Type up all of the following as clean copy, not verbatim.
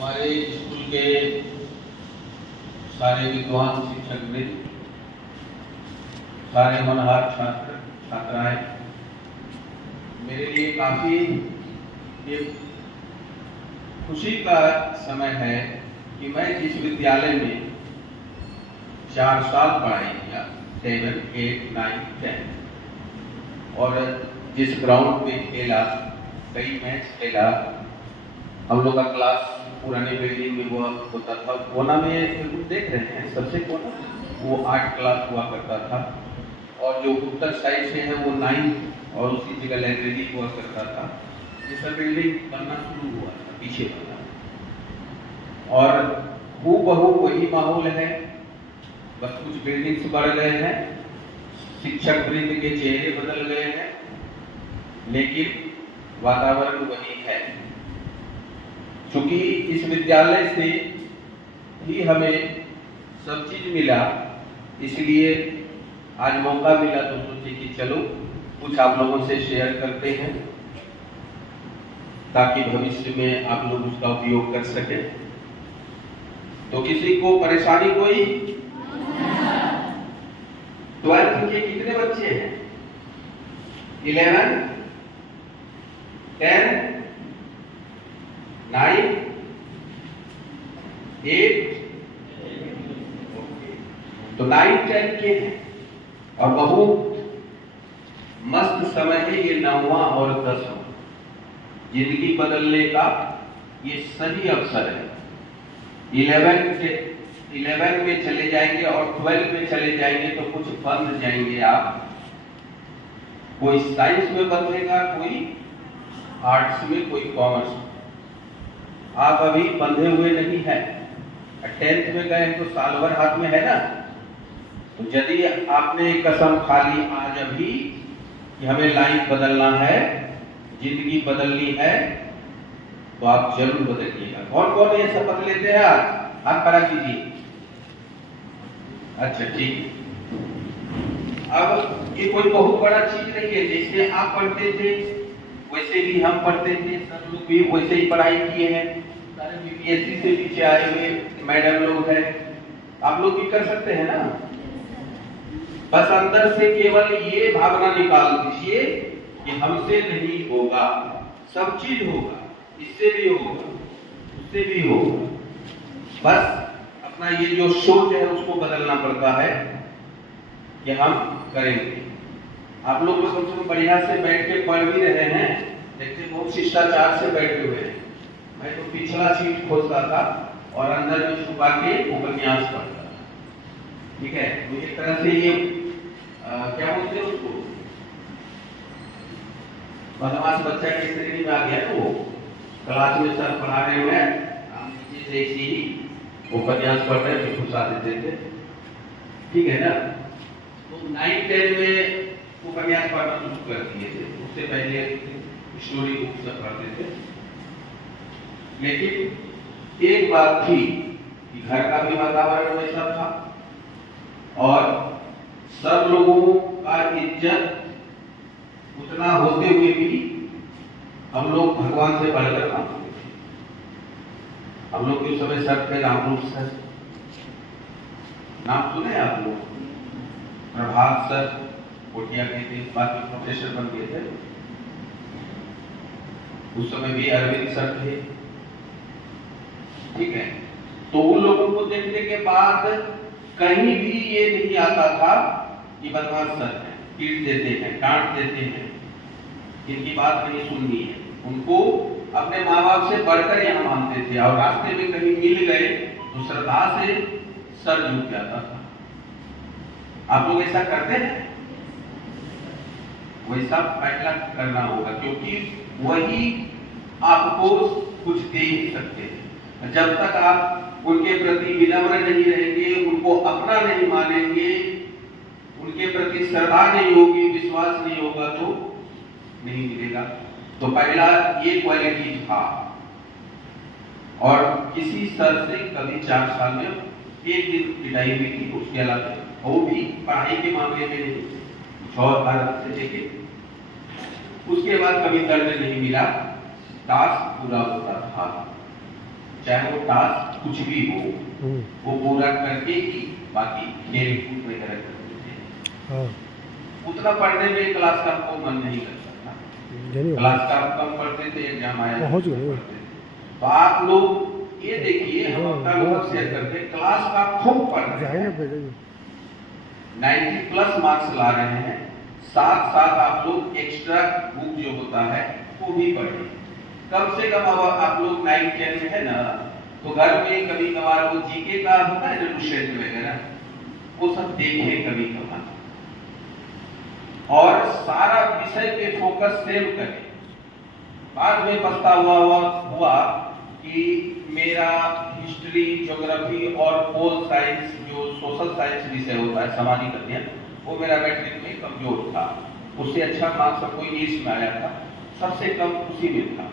हमारे स्कूल के सारे विद्वान शिक्षक वृंद, सारे होनहार छात्र छात्राएं, मेरे लिए काफी एक खुशी का समय है कि मैं जिस विद्यालय में 4 साल पढ़ाई किया, 7, 8, 9, 10, और जिस ग्राउंड पे खेला, कई मैच खेला, हम लोग का क्लास पुरानी बिल्डिंग में हुआ होता था। कोना में बिल्कुल देख रहे हैं, सबसे कोना वो 8 क्लास हुआ करता था, और जो उत्तर साइड से है वो 9, और उसी जगह लाइब्रेरी हुआ करता था। ये सब बिल्डिंग बनना शुरू हुआ था, पीछे बना, और हूबहू वही माहौल है, बस कुछ बिल्डिंग्स बढ़ गए हैं, शिक्षक वृंद के चेहरे बदल गए हैं, लेकिन वातावरण वही है। क्योंकि इस विद्यालय से ही हमें सब चीज मिला, इसलिए आज मौका मिला तो सोचे कि चलो कुछ आप लोगों से शेयर करते हैं, ताकि भविष्य में आप लोग उसका उपयोग कर सके। तो किसी को परेशानी कोई? 12th के कितने बच्चे हैं? 11, 10, 9, 8, तो 9, 10 के हैं, और बहुत मस्त समय है ये 9वां और 10वां। जिंदगी बदलने का ये सही अवसर है। 11 में चले जाएंगे और 12 में चले जाएंगे तो कुछ बंध जाएंगे आप। कोई साइंस में बंधेगा, कोई आर्ट्स में, कोई कॉमर्स में। आप अभी बंधे हुए नहीं है। 10th में गए तो साल भर हाथ में है ना। तो यदि आपने कसम खा ली आज अभी कि हमें लाइफ बदलना है, जिंदगी बदलनी है, तो आप जरूर बदलिएगा। कौन कौन ये शपथ लेते हैं आज? आप खड़ा कीजिए। अच्छा, ठीक। अब ये कोई बहुत बड़ा चीज नहीं है। जैसे आप पढ़ते थे वैसे भी हम पढ़ते थे, सब लोग भी वैसे ही पढ़ाई किए हैं। सारे बीपीएससी से पीछे आए हुए मैडम लोग हैं, आप लोग भी कर सकते हैं ना। बस अंदर से केवल ये भावना निकाल दीजिए कि हमसे नहीं होगा, सब चीज होगा, इससे भी होगा, उससे भी होगा। बस अपना ये जो सोच है उसको बदलना पड़ता है कि हम करेंगे। आप लोग तो कम से कम बढ़िया से बैठ के पढ़ भी रहे हैं, देखते बहुत शिष्टाचार से बैठे हुए हैं। मैं तो पिछला सीट खोजता था और अंदर में छुपा के उपन्यास पढ़ता था। ठीक है, तो एक तरह से ये क्या बोलते हैं उसको, बदमाश बच्चा की श्रेणी में आ गया। तो वो क्लास में सर पढ़ा रहे हुए हम नीचे से ऐसे ही उपन्यास पढ़ रहे थे, घुसा देते थे। ठीक है ना। तो 9, 10 में उपन्यास पढ़ना शुरू कर दिए थे। उससे पहले स्टोरी बुक सब पढ़ते थे। लेकिन एक बात थी कि घर का भी वातावरण वैसा था, और सब लोगों का इज्जत उतना होते हुए भी हम लोग भगवान से बढ़कर मानते थे। हम लोग के समय सर थे रामरूप सर, नाम सुने आप लोग? प्रभात सर कोटिया के थे, बाद में प्रोफेसर बन गए थे। उस समय भी अरविंद सर थे। ठीक है, तो उन लोगों को देखने के बाद कहीं भी ये नहीं आता था कि बदमाश सर हैं, पीट देते हैं, डांट देते हैं, इनकी बात नहीं सुननी है। उनको अपने माँ बाप से बढ़कर यहाँ मानते थे, और रास्ते में कहीं मिल गए तो श्रद्धा से सर झुक जाता था। आप लोग ऐसा करते हैं? वैसा पहला करना होगा, क्योंकि वही आपको कुछ दे ही सकते हैं। जब तक आप उनके प्रति विनम्र नहीं रहेंगे, उनको अपना नहीं मानेंगे, उनके प्रति श्रद्धा नहीं होगी, विश्वास नहीं होगा, तो नहीं मिलेगा। तो पहला ये क्वालिटी था। और किसी सर से कभी 4 साल में एक दिन पिटाई हुई थी, उसके अलावा वो भी पढ़ाई के मामले में नहीं, कुछ और कारण से देखे। उसके बाद कभी दर्द नहीं मिला, टास्क पूरा होता था। चाहे वो टास्क कुछ भी हो, वो पूरा करके ही बाकी खेल कूद वगैरह करते थे। उतना पढ़ने में क्लास का हमको मन नहीं लगता था, क्लास का हम कम पढ़ते थे, एग्जाम आया पढ़ते थे। तो आप लोग ये देखिए, हम अपना लोग शेयर करते, क्लास का खूब पढ़ रहे हैं, 90+ मार्क्स ला रहे हैं, साथ साथ आप लोग एक्स्ट्रा बुक जो होता है वो भी पढ़िए। कम से कम अब आप लोग 9-10 में है ना, तो घर में कभी कभार वो जीके का होता है ना, क्वेश्चन वगैरह, वो सब देखें कभी कभार, और सारा विषय पे फोकस सेव करें। बाद में पछतावा हुआ कि मेरा हिस्ट्री, ज्योग्राफी और पोल साइंस, जो सोशल साइंस विषय होता है, सामाजिक अध्ययन, वो मेरा मैट्रिक में कमजोर था। उससे अच्छा मार्क्स कोई ईस्ट में आया था, सबसे कम उसी में था।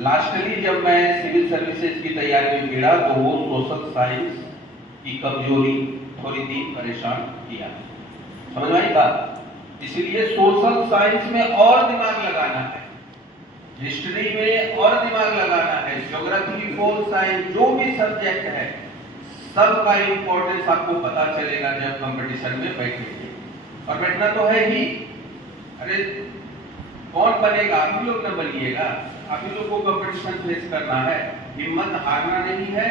लास्टली जब मैं सिविल सर्विसेज की तैयारी में गिरा तो वो सोशल साइंस की कमजोरी थोड़ी दी परेशान किया। समझ में आई बात? इसलिए सोशल साइंस में और दिमाग लगाना है, हिस्ट्री में और दिमाग लगाना है, ज्योग्राफी, पोल साइंस, जो भी सब्जेक्ट है सबका इंपॉर्टेंस आपको पता चलेगा जब कंपटीशन में बैठेंगे। और बैठना तो है ही, अरे कौन बनेगा? आप ही लोग न बनिएगा, आप ही लोग को कंपटीशन फेस करना है, हिम्मत हारना नहीं है।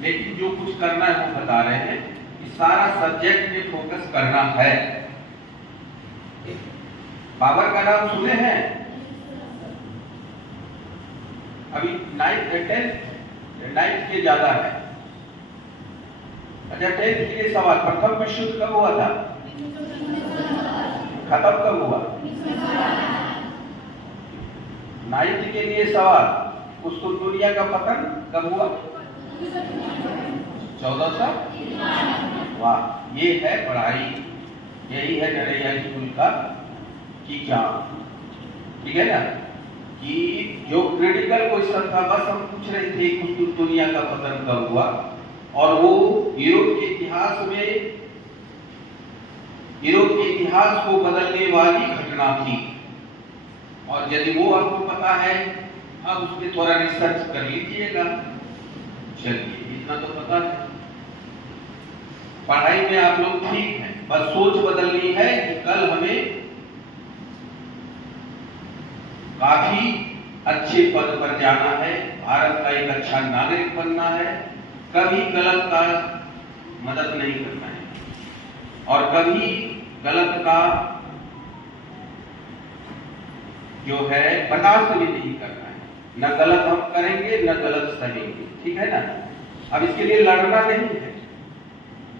लेकिन जो कुछ करना है वो बता रहे हैं कि सारा सब्जेक्ट में फोकस करना है। बाबर का नाम सुने हैं? अभी 9th के ज्यादा है। अच्छा, 10th के लिए सवाल, प्रथम विश्व युद्ध कब हुआ था? खत्म कब हुआ? 9th के लिए सवाल, कुस्तुनतुनिया का पतन कब हुआ? 1400। वाह, ये है पढ़ाई, यही है नरैया स्कूल का की जान। ठीक है ना, कि जो क्रिटिकल क्वेश्चन था, बस हम पूछ रहे थे कुस्तुनतुनिया का पतन कब हुआ, और वो यूरोप के इतिहास में, यूरोप के इतिहास को बदलने वाली घटना थी। और यदि वो आपको पता है, अब उस पर थोड़ा रिसर्च कर लीजिएगा। चलिए, इतना तो पता है। पढ़ाई में आप लोग ठीक हैं, बस सोच बदलनी है कि कल हमें काफी अच्छे पद पर जाना है, भारत का एक अच्छा नागरिक बनना है, कभी गलत का मदद नहीं करना है, और कभी गलत का जो है बर्दाश्त भी नहीं करना है। न गलत हम करेंगे, न गलत सहेंगे। ठीक है ना? अब इसके लिए लड़ना नहीं है,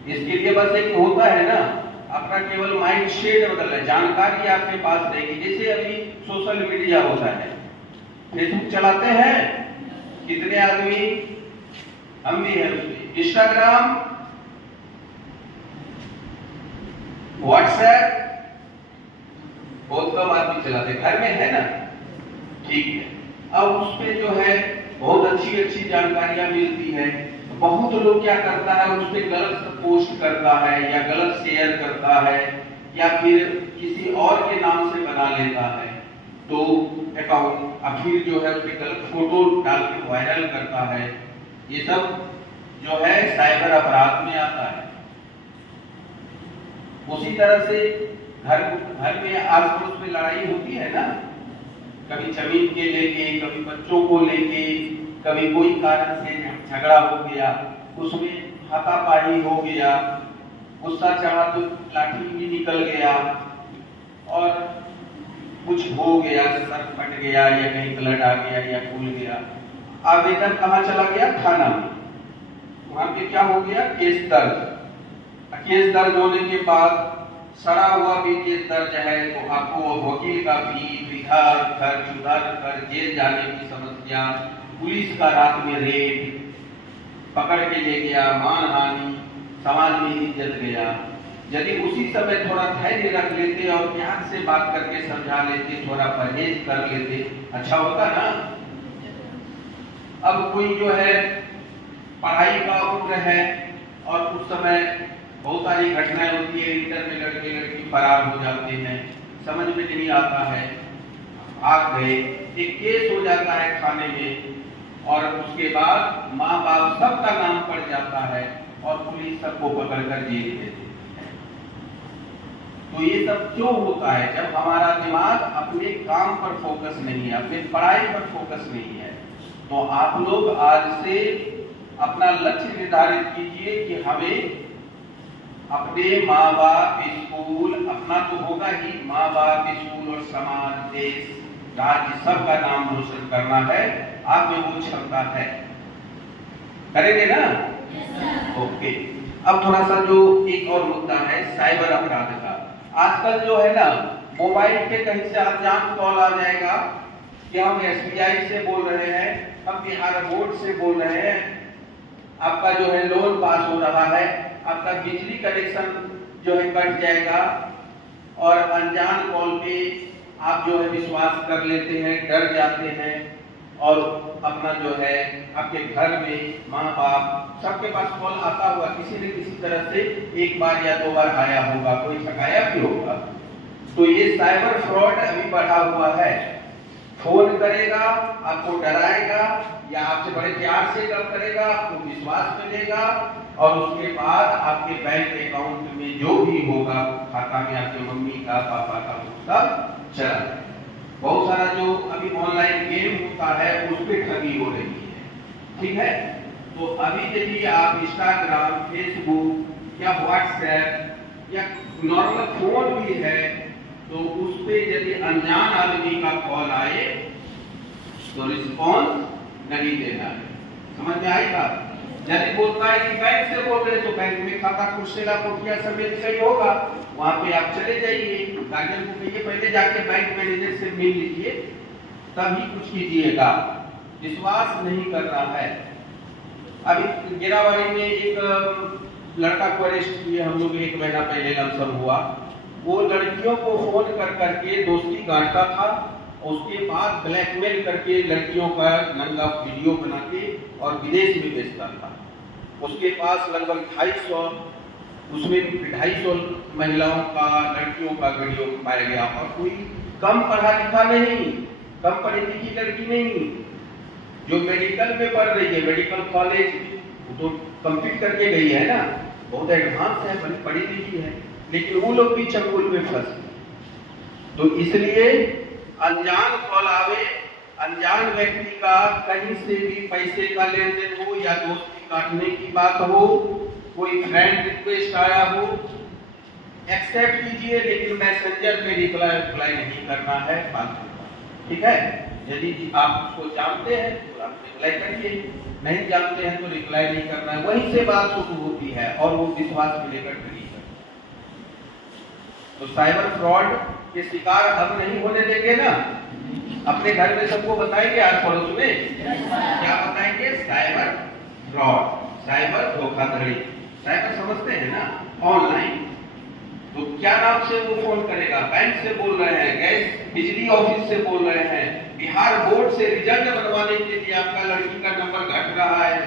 इसके लिए बस एक होता है ना, अपना केवल माइंड सेट बदलना है, जानकारी आपके पास रहेगी। जैसे अभी सोशल मीडिया होता है, फेसबुक चलाते हैं कितने आदमी, हम भी हैं उसमें, इंस्टाग्राम, व्हाट्सएप बहुत कम आदमी चलाते, घर में है ना, ठीक है। अब उसपे जो है बहुत अच्छी अच्छी जानकारियां मिलती है। बहुत लोग क्या करता है, उस पर गलत पोस्ट करता है, या गलत शेयर करता है, या फिर किसी और के नाम से बना लेता है तो अकाउंट, और फिर जो है उस पर गलत फोटो डाल के वायरल करता है। ये सब जो है साइबर अपराध में आता है। उसी तरह से घर में आस पड़ोस में लड़ाई होती है ना, कभी जमीन के लेके, कभी बच्चों को लेके, कभी कोई कारण से झगड़ा हो गया, उसमें हाथापाई हो गया, गुस्सा चढ़ा तो लाठी भी निकल गया, और कुछ हो गया, सर फट गया, या कहीं ब्लड आ गया, या फूल गया, आवेदन कहाँ चला गया? थाना में। वहां पे क्या हो गया? केस दर्ज। केस दर्ज होने के बाद सड़ा हुआ भी केस दर्ज है, तो आपको वकील का फीस, इधर खर्च, उधर खर्च, जेल जाने की समस्या, पुलिस का रात में रेड, पकड़ के ले गया, मानहानि, समाज में इज्जत गया। यदि उसी समय थोड़ा धैर्य रख लेते और प्यार से बात करके समझा लेते, थोड़ा परहेज कर लेते, अच्छा होता ना। अब कोई जो है पढ़ाई का उम्र है, और उस समय बहुत सारी घटनाएं होती है, इंटर में लड़के लड़की फरार हो जाते हैं, समझ में नहीं आता है, भाग गए, एक केस हो जाता है थाने में, और उसके बाद माँ बाप सबका नाम पड़ जाता है और पुलिस सबको पकड़कर जेल भेज देती है। तो ये सब क्यों होता है? जब हमारा दिमाग अपने काम पर फोकस नहीं है, अपने पढ़ाई पर फोकस नहीं है। तो आप लोग आज से अपना लक्ष्य निर्धारित कीजिए कि हमें अपने माँ बाप, स्कूल, अपना तो होगा ही, माँ बाप, स्कूल और समाज, देश, राज्य सबका नाम रोशन करना है। आप में वो क्षमता है, करेंगे ना? ओके। अब थोड़ा सा जो एक और मुद्दा है साइबर अपराध का। आजकल जो है ना, मोबाइल पे कहीं से अनजान कॉल आ जाएगा कि हम SBI से बोल रहे हैं, हम बिहार बोर्ड से बोल रहे हैं, आपका जो है लोन पास हो रहा है, आपका बिजली कनेक्शन जो है कट जाएगा। और अनजान कॉल पे आप जो है विश्वास कर लेते हैं, डर जाते हैं और अपना जो है आपके घर में माँ बाप सबके पास कॉल आता हुआ, किसी न किसी तरह से एक बार या दो बार आया होगा, कोई ठगाया भी होगा। तो ये साइबर फ्रॉड अभी बढ़ा हुआ है। फोन करेगा, आपको डराएगा या आपसे बड़े प्यार से कब करेगा, आपको विश्वास मिलेगा और उसके बाद आपके बैंक अकाउंट में जो भी होगा, खाता में आपके मम्मी का, पापा का, सब चला। बहुत सारा जो अभी ऑनलाइन गेम होता है उस पर ठगी हो रही है, ठीक है? तो अभी यदि आप इंस्टाग्राम, फेसबुक या व्हाट्सएप या नॉर्मल फोन भी है तो उस पे यदि अनजान आदमी का कॉल आए तो रिस्पॉन्स नहीं देना है। समझ में आई बात? यदि बोलता है कि बैंक से बोल रहे तो बैंक में खाता खुशेला कोठिया समेत सही होगा, वहां पे आप चले जाइए, गार्जियन को कहिए पहले जाके बैंक मैनेजर से मिल लीजिए तभी कुछ कीजिएगा। विश्वास नहीं करना है। अभी गिरावाड़ी में एक लड़का को अरेस्ट किए हम लोग, 1 महीना पहले लमसम हुआ। वो लड़कियों को फोन कर करके दोस्ती गांठता था, उसके बाद ब्लैकमेल करके लड़कियों का नंगा वीडियो बना के और विदेश में बेचता था। उसके पास लगभग 250, उसमें 250 महिलाओं का, लड़कियों का वीडियो पाया गया। और कोई कम पढ़ा लिखा नहीं, कम पढ़ी लिखी लड़की नहीं, जो मेडिकल में पढ़ रही है, मेडिकल कॉलेज तो कंप्लीट करके गई है ना, बहुत एडवांस है, पढ़ी लिखी है, लेकिन वो लोग भी चंगुल में फंस गए। तो इसलिए अनजान कॉल आवे, अनजान व्यक्ति का कहीं से भी पैसे का लेन देन हो या दोस्ती काटने की बात हो, कोई फ्रेंड रिक्वेस्ट आया हो, एक्सेप्ट कीजिए, लेकिन मैसेंजर में रिप्लाई नहीं करना है, बात होगा, ठीक है? यदि आप उसको जानते हैं तो आप रिप्लाई करिए, नहीं जानते हैं तो रिप्लाई नहीं करना है। वहीं से बात शुरू होती है और वो विश्वास में लेकर करिए। तो साइबर फ्रॉड के शिकार अब नहीं होने देंगे ना? अपने घर में सबको बताएंगे, आस पड़ोस में क्या बताएंगे? साइबर फ्रॉड, साइबर धोखाधड़ी। साइबर समझते हैं ना? ऑनलाइन। तो क्या नाम से वो फोन करेगा? बैंक से बोल रहे हैं, गैस बिजली ऑफिस से बोल रहे हैं, बिहार बोर्ड से रिजल्ट बनवाने के लिए आपका लड़की का नंबर घट रहा है,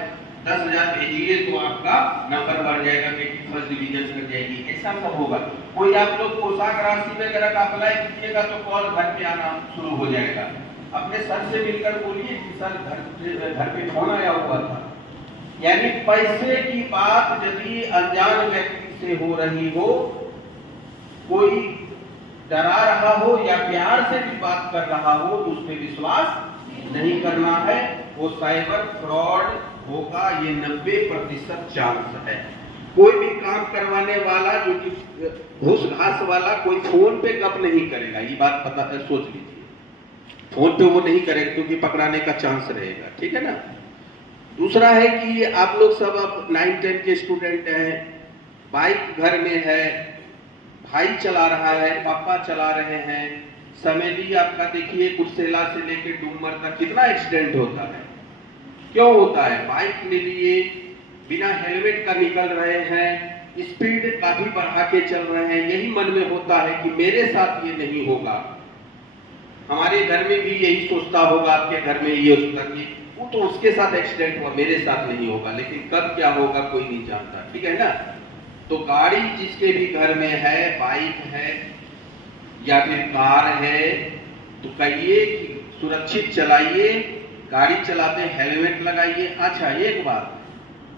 10,000 भेजिए तो आपका नंबर बढ़ जाएगा, बेटी फर्स्ट डिवीजन कर जाएगी, ऐसा सब होगा। कोई आप लोग पोशाक राशि वगैरह का अप्लाई कीजिएगा तो कॉल घर पे आना शुरू हो जाएगा। अपने सर से मिलकर बोलिए कि सर घर पे फोन आया हुआ था। यानी पैसे की बात यदि अनजान व्यक्ति से हो रही हो, कोई डरा रहा हो या प्यार से भी बात कर रहा हो तो उस पर विश्वास नहीं करना है। वो साइबर फ्रॉड होगा, ये 90% चांस है। कोई भी काम करवाने वाला जो कि घूस घास वाला कोई फोन पे कब नहीं करेगा, ये बात पता है, सोच लीजिए। फोन पे वो नहीं करेगा क्योंकि पकड़ाने का चांस रहेगा, ठीक है ना? दूसरा है कि आप लोग सब अब 9-10 के स्टूडेंट हैं, बाइक घर में है, भाई चला रहा है, पापा चला रहे हैं, समेली आपका देखिए कुर्सेला से लेकर डूमर तक कितना एक्सीडेंट होता है। क्यों होता है? बाइक ले लिए, बिना हेलमेट का निकल रहे हैं, स्पीड काफी बढ़ा के चल रहे हैं, यही मन में होता है कि मेरे साथ ये नहीं होगा। हमारे घर में भी यही सोचता होगा, आपके घर में ये होता कि वो तो उसके साथ एक्सीडेंट हुआ, मेरे साथ नहीं होगा, लेकिन कब क्या होगा कोई नहीं जानता, ठीक है ना? तो गाड़ी जिसके भी घर में है, बाइक है या फिर कार है, तो कहिए कि सुरक्षित चलाइए, गाड़ी चलाते हेलमेट लगाइए। अच्छा, एक बात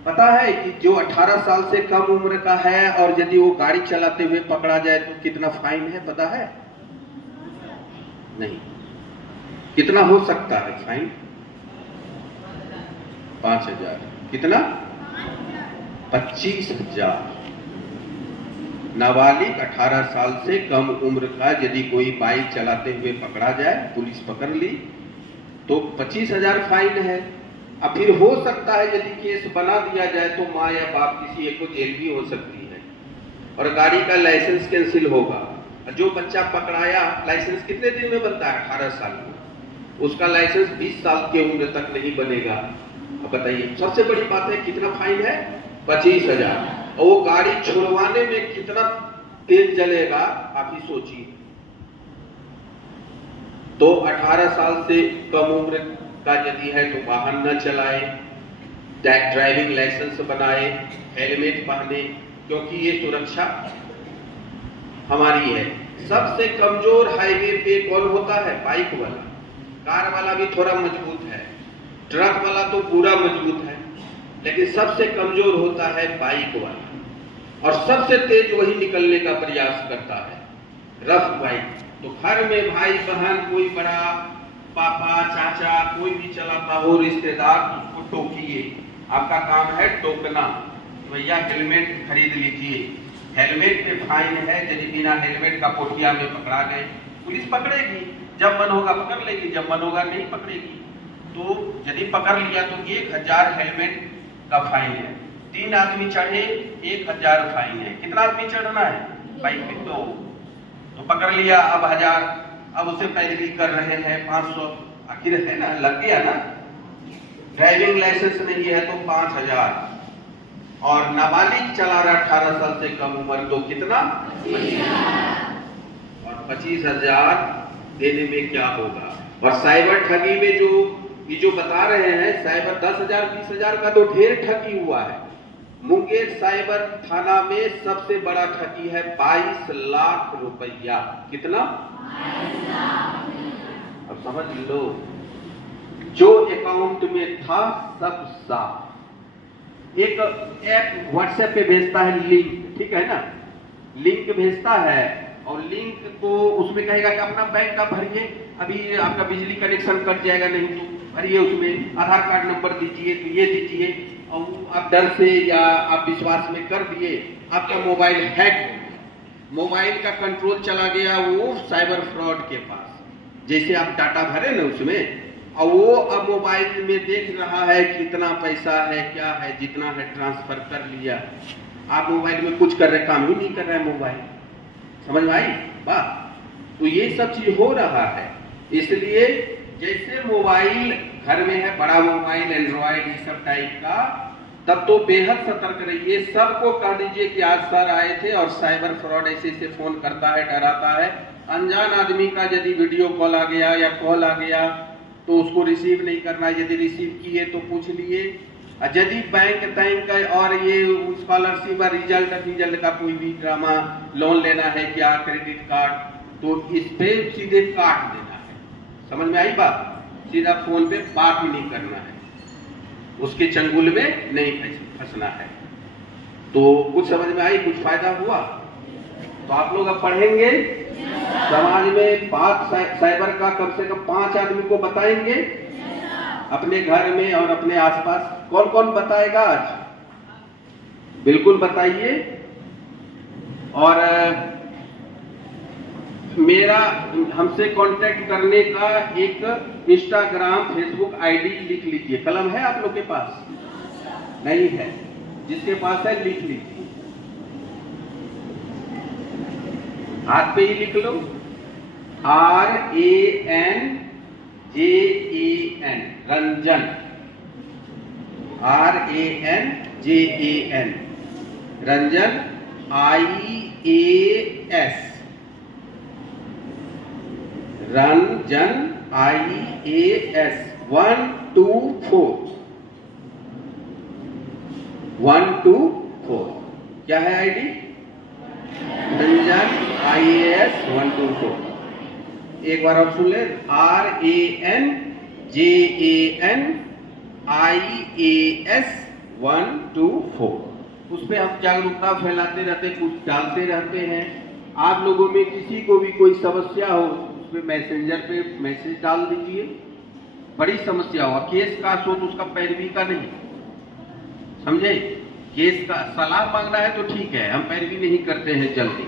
पता है कि जो 18 साल से कम उम्र का है और यदि वो गाड़ी चलाते हुए पकड़ा जाए तो कितना फाइन है, पता है? नहीं। कितना हो सकता है फाइन? 5,000। कितना? 25,000। नाबालिग 18 साल से कम उम्र का यदि कोई बाइक चलाते हुए पकड़ा जाए, पुलिस पकड़ ली तो 25,000 फाइन है। अब फिर हो सकता है यदि केस बना दिया जाए तो माँ या बाप किसी एक को जेल भी हो सकती है और गाड़ी का लाइसेंस कैंसिल होगा। जो बच्चा पकड़ाया, लाइसेंस कितने दिन में बनता है? 18 साल में। उसका लाइसेंस 20 साल की उम्र तक नहीं बनेगा। अब बताइए, सबसे बड़ी बात है कितना फाइन है? 25,000। और वो गाड़ी छुड़वाने में कितना तेज जलेगा आप ही सोचिए। तो 18 साल से कम उम्र का यदि है तो वाहन न चलाए, ड्राइविंग लाइसेंस बनाए, हेलमेट पहने, क्योंकि ये सुरक्षा हमारी है। सबसे कमजोर हाईवे पे कौन होता है? बाइक वाला। कार वाला भी थोड़ा मजबूत है, ट्रक वाला तो पूरा मजबूत है, लेकिन सबसे कमजोर होता है बाइक वाला। और सबसे तेज वही निकलने का प्रयास करता है, रफ बाइक। तो घर में भाई बहन, कोई बड़ा, पापा चाचा कोई भी चलाता हो, रिश्तेदार, उसको टोकिए। आपका काम है टोकना। भैया हेलमेट खरीद लीजिए, हेलमेट पे फाइन है। यदि बिना हेलमेट का पोठिया में पकड़ा गए, पुलिस पकड़ेगी। जब मन होगा पकड़ लेगी, जब मन होगा नहीं पकड़ेगी। तो यदि पकड़ लिया तो 1,000 हेलमेट का फाइन है। 3 आदमी चढ़े 1,000 फाइन है। कितना आदमी चढ़ना है? बाइक पे तो पकड़ लिया, अब 1,000। अब उसे पैदवी कर रहे हैं 500। आखिर है ना, लग गया ना। ड्राइविंग लाइसेंस नहीं है तो 5,000। और नाबालिग चला रहा 18 साल से कम उम्र तो कितना? 25,000। और 25,000 देने में क्या होगा? और साइबर ठगी में जो बता रहे हैं, साइबर 10,000 20,000 का तो ढेर ठगी हुआ है। मुंगेर साइबर थाना में सबसे बड़ा ठगी है 22 लाख रुपया। कितना? 22 लाख। अब समझ लो, जो अकाउंट में था सब साफ। एक ऐप व्हाट्सएप पे भेजता है लिंक, ठीक है ना, लिंक भेजता है और लिंक को उसमें कहेगा कि अपना बैंक का भरिए, अभी आपका बिजली कनेक्शन कट जाएगा, नहीं तो भरिए, उसमें आधार कार्ड नंबर दीजिए, तो ये दीजिए। और आप डर से या आप विश्वास में कर दिए, आपका मोबाइल हैक, मोबाइल का कंट्रोल चला गया वो साइबर फ्रॉड के पास। जैसे आप डाटा भरे ना उसमें, और वो अब मोबाइल में देख रहा है कितना पैसा है, क्या है, जितना है ट्रांसफर कर लिया। आप मोबाइल में कुछ कर रहे, काम ही नहीं कर रहा है मोबाइल। समझ में आई बात? तो ये सब चीज हो रहा है। इसलिए जैसे मोबाइल घर में है, बड़ा मोबाइल, एंड्रॉइड, ये सब टाइप का, तब तो बेहद सतर्क रहिए। सबको कह दीजिए कि आज सर आए थे और साइबर फ्रॉड ऐसे ऐसे फोन करता है, डराता है। अनजान आदमी का यदि वीडियो कॉल आ गया या कॉल आ गया तो उसको रिसीव नहीं करना। यदि रिसीव किए तो पूछ लिए। यदि बैंक और ये स्कॉलरशिप और रिजल्ट का कोई भी ड्रामा, लोन लेना है क्या, क्रेडिट कार्ड, तो इस पे सीधे काट देना है। समझ में आई बात? सीधा फोन पे बात ही नहीं करना है, उसके चंगुल में नहीं फंसना है। तो कुछ समझ में आई, कुछ फायदा हुआ? तो आप लोग अब पढ़ेंगे, समाज में बात साइबर का कम से कम 5 आदमी को बताएंगे, अपने घर में और अपने आसपास। कौन कौन बताएगा आज? बिल्कुल बताइए। और मेरा हमसे कांटेक्ट करने का एक इंस्टाग्राम, फेसबुक आईडी लिख लीजिए। कलम है आप लोग के पास? नहीं है? जिसके पास है लिख लीजिए, हाथ पे ही लिख लो। RANJAN, Ranjan, RANJAN, Ranjan, IAS, Ranjan, IAS 124, 124। क्या है आईडी? रंजन IAS 124। एक बार और सुन ले, RANJAN JANIAS124। उस पर हम जागरूकता फैलाते रहते, कुछ डालते रहते हैं। आप लोगों में किसी को भी कोई समस्या हो, उस पर मैसेंजर पे मैसेज डाल दीजिए। बड़ी समस्या हो, केस का हो तो उसका पैरवी का नहीं, समझे? केस का सलाह मांगना है तो ठीक है, हम पैरवी नहीं करते हैं जल्दी।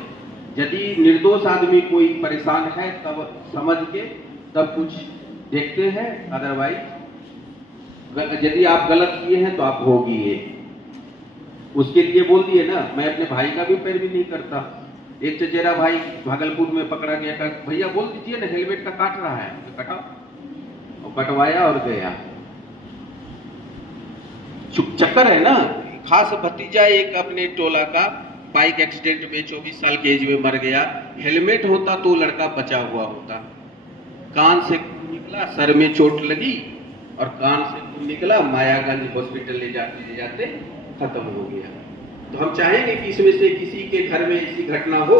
यदि निर्दोष आदमी कोई परेशान है तब समझ के तब कुछ देखते हैं, अदरवाइज यदि आप गलत किए हैं तो आप भोगिए। उसके लिए बोल दिए ना, मैं अपने भाई का भी पैरवी नहीं करता। एक चचेरा भाई भागलपुर में पकड़ा गया, का भैया बोल दीजिए ना हेलमेट का काट रहा है, तो कटाओ, और कटवाया और गया। चक्कर है ना। खास भतीजा एक अपने टोला का बाइक एक्सीडेंट में 24 साल के एज में मर गया। हेलमेट होता तो लड़का बचा हुआ होता। कान से निकला, सर में चोट लगी और कान से निकला, मायागंज हॉस्पिटल ले जाते खत्म हो गया। तो हम चाहेंगे कि इसमें से किसी के घर में ऐसी घटना हो।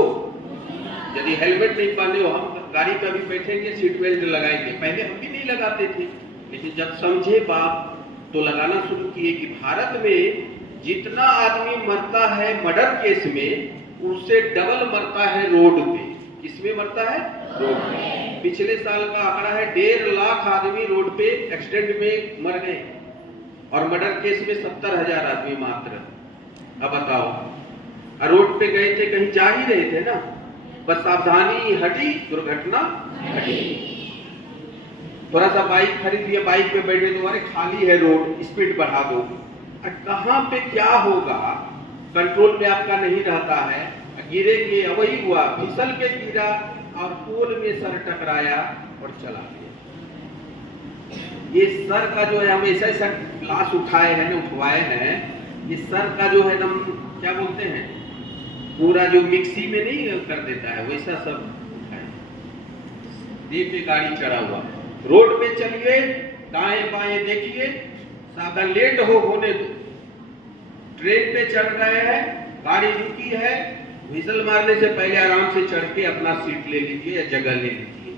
यदि हेलमेट नहीं पहने हो, हम गाड़ी पर भी बैठेंगे, सीट बेल्ट लगाएंगे। पहले हम भी नहीं लगाते थे, लेकिन जब समझे बात तो लगाना शुरू किए कि भारत में जितना आदमी मरता है मर्डर केस में, उससे डबल मरता है रोड पे। किसमें मरता है? रोड पे। पिछले साल का आंकड़ा है 1.5 लाख आदमी रोड पे एक्सीडेंट में मर गए और मर्डर केस में 70,000 आदमी मात्र। अब बताओ, रोड पे गए थे, कहीं जा ही रहे थे ना, बस सावधानी हटी, दुर्घटना हटी। थोड़ा सा बाइक खरीद लिया, बाइक पे बैठे, तुम्हारे खाली है रोड, स्पीड बढ़ा दो। कहां पे क्या होगा कंट्रोल में आपका नहीं रहता है, गिरेंगे। वही हुआ, फिसल के गिरा और पोल में सर टकराया और चला गया। ये सर का जो है, हम ऐसा लाश उठाए हैं ना, उठवाए हैं, ये सर का जो है एकदम क्या बोलते हैं, पूरा जो मिक्सी में नहीं कर देता है वैसा सब उठाए। देह पे गाड़ी चढ़ा हुआ, रोड पे चलिए, दाएं बाएं देखिए, सावधान, लेट होने दो। ट्रेन पे चढ़ रहे हैं, गाड़ी रुकी है, व्हिसल मारने से पहले आराम से चढ़ के अपना सीट ले लीजिए या जगह ले लीजिए।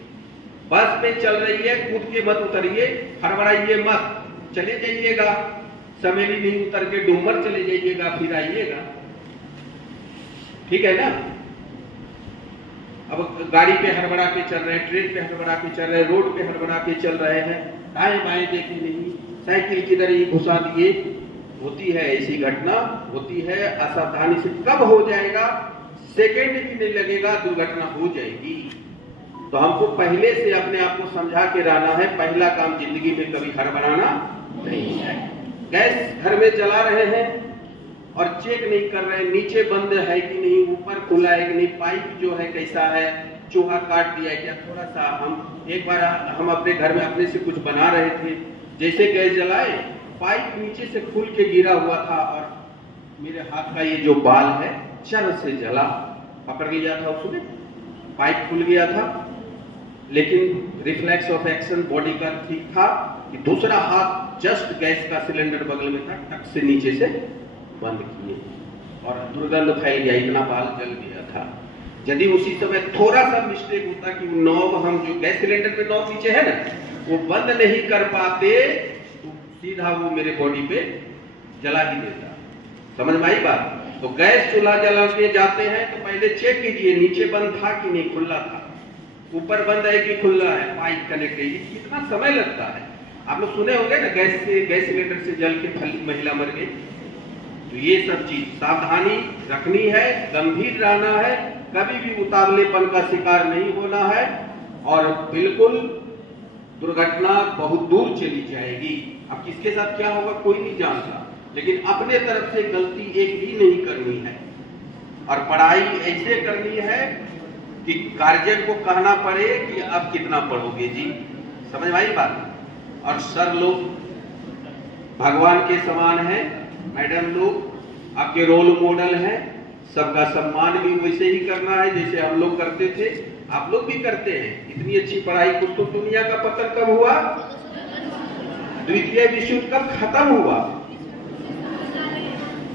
बस पे चल रही है, कूद के मत उतरिए, हड़बड़ाइए मत, चले जाइएगा। समेली नहीं उतर के डूमर चले जाइएगा, फिर आइएगा, ठीक है ना। अब गाड़ी पे हड़बड़ा के चल रहे हैं, ट्रेन पे हड़बड़ा के चल रहे हैं, रोड पे हड़बड़ा के चल रहे हैं, दाएं बाएं देखे नहीं, साइकिल किधर ही घुसा दिए। होती है ऐसी घटना, होती है। असावधानी से कब हो जाएगा, सेकेंड भी नहीं लगेगा, दुर्घटना हो जाएगी। तो हमको पहले से अपने आप को समझा के रहना है। पहला काम जिंदगी में कभी हड़बड़ाना नहीं है। गैस घर में जला रहे हैं और चेक नहीं कर रहे, नीचे बंद है कि नहीं, ऊपर खुला है कि नहीं, पाइप जो है कैसा है, चूहा काट दिया है क्या। थोड़ा सा एक बार हम अपने घर में अपने से कुछ बना रहे थे, जैसे गैस जलाए, पाइप नीचे से खुल के गिरा हुआ था और मेरे हाथ का ये जो बाल है चर से जला, पकड़ लिया था उसने, पाइप खुल गया था। लेकिन रिफ्लेक्स ऑफ एक्शन बॉडी का ठीक था कि दूसरा हाथ जस्ट गैस का सिलेंडर बगल में था, टक से नीचे से बंद किए और दुर्गंध फैल गया, इतना बाल जल गया था। यदि उसी समय थोड़ा सा मिस्टेक होता कि नॉब, हम जो गैस सिलेंडर पे नॉब नीचे है ना, वो बंद नहीं कर पाते तो सीधा वो मेरे बॉडी पे जला ही देता। समझ में आई बात? तो गैस चूल्हा जला के जाते हैं तो पहले चेक कीजिए नीचे बंद था कि नहीं, खुला था, ऊपर बंद है कि खुला है, पाइप कनेक्ट है। कितना समय लगता है, आप लोग सुने होंगे ना, गैस सिलेंडर से जल के महिला मर गई। तो ये सब चीज सावधानी रखनी है, गंभीर रहना है, कभी भी उतावलेपन का शिकार नहीं होना है और बिल्कुल दुर्घटना बहुत दूर चली जाएगी। अब किसके साथ क्या होगा कोई नहीं जानता, लेकिन अपने तरफ से गलती एक भी नहीं करनी है। और पढ़ाई ऐसे करनी है कि गार्जियन को कहना पड़े कि अब कितना पढ़ोगे जी। समझ में आई बात? और सर लोग भगवान के समान है, मैडम लोग आपके रोल मॉडल हैं, सबका सम्मान भी वैसे ही करना है जैसे हम लोग करते थे, आप लोग भी करते हैं। इतनी अच्छी पढ़ाई, कुछ तो दुनिया का पतन कब हुआ, द्वितीय विश्व युद्ध कब खत्म हुआ,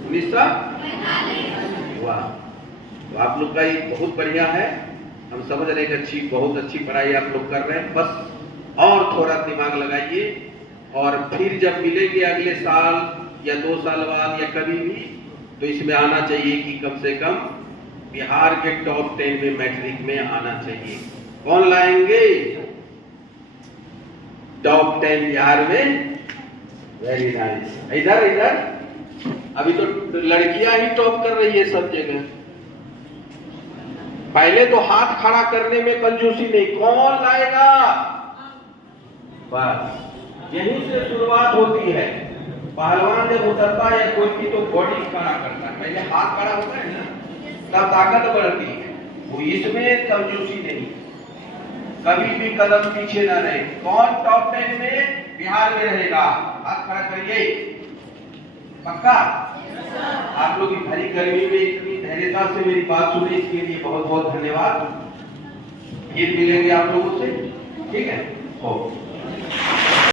1945 हुआ। तो आप लोग का ये बहुत बढ़िया है, हम समझ रहे हैं कि बहुत अच्छी पढ़ाई आप लोग कर रहे हैं। बस और थोड़ा दिमाग लगाइए, और फिर जब मिलेंगे अगले साल या 2 साल बाद या कभी भी, तो इसमें आना चाहिए कि कम से कम बिहार के टॉप 10 में मैट्रिक में आना चाहिए। कौन लाएंगे टॉप 10 बिहार में? Very nice. इधर इधर अभी तो लड़कियां ही टॉप कर रही है सब जगह। पहले तो हाथ खड़ा करने में कंजूसी नहीं, कौन लाएगा? बस यहीं से शुरुआत होती है। पहलवान जब उतरता है या कोई की तो बॉडी खड़ा करता है, पहले हाथ खड़ा होता है ना, तब ताकत बढ़ती है। वो इसमें कंजूसी नहीं, कभी भी कदम पीछे ना रहे। कौन टॉप 10 में बिहार में रहेगा? हाथ खड़ा करिए। पक्का? आप लोग भरी गर्मी में इतनी धैर्यता से मेरी बात सुने, इसके लिए बहुत बहुत धन्यवाद। फिर मिलेंगे आप लोगों से, ठीक है? हो।